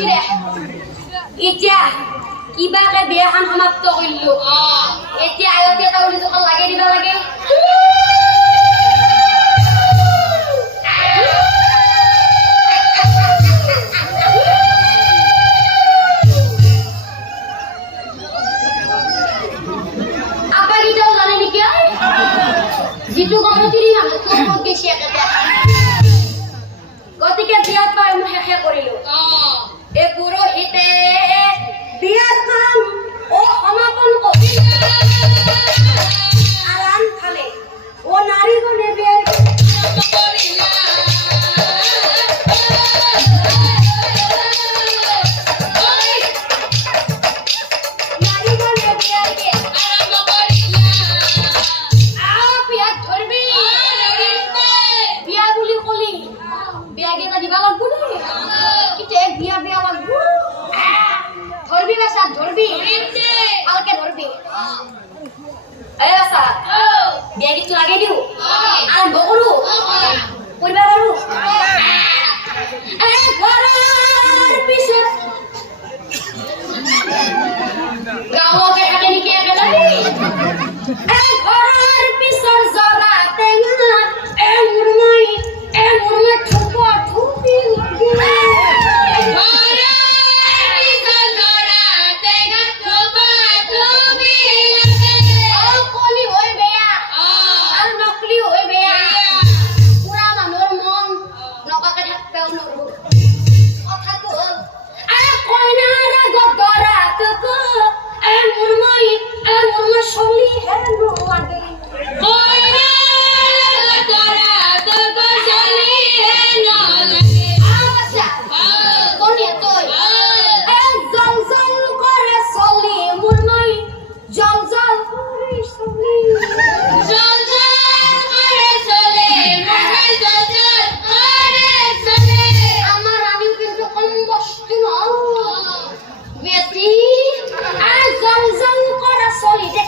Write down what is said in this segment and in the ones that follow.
الشرح ইতিয়া কিবাকে বিয়াখান সমাপ্ত কৰিলো। এতিয়া আয়তে এটা বুলি লাগে দিবা লাগে। Ayo Sa. Biar gitu lagi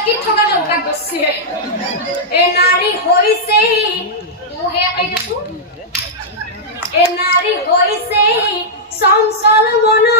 জাতি থকা নৌকা গৈছে এ নারী হৈছেই মোহে এ নারী হৈছেই চঞ্চল মনৰ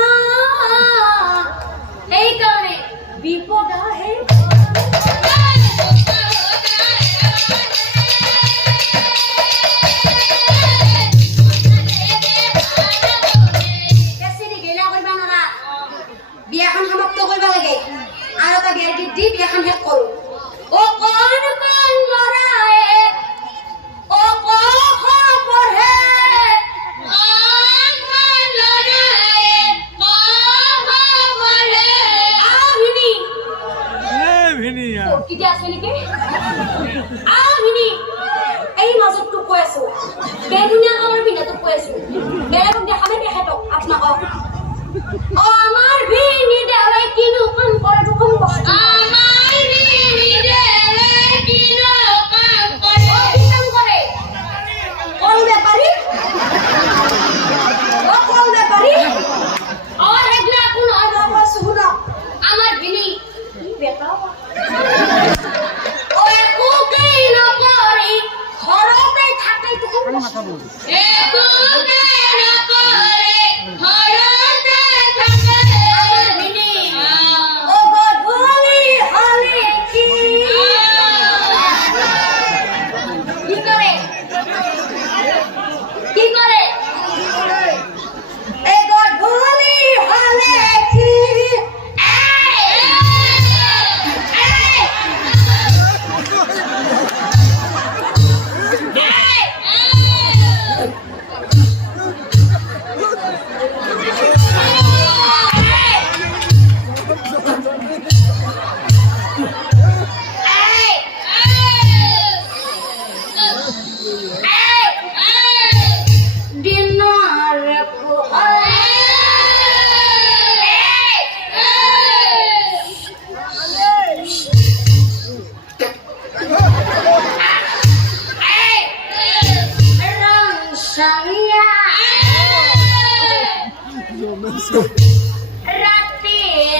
Rati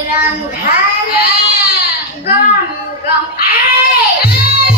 Ranghara Gom Gom Ay! Eh! Ay!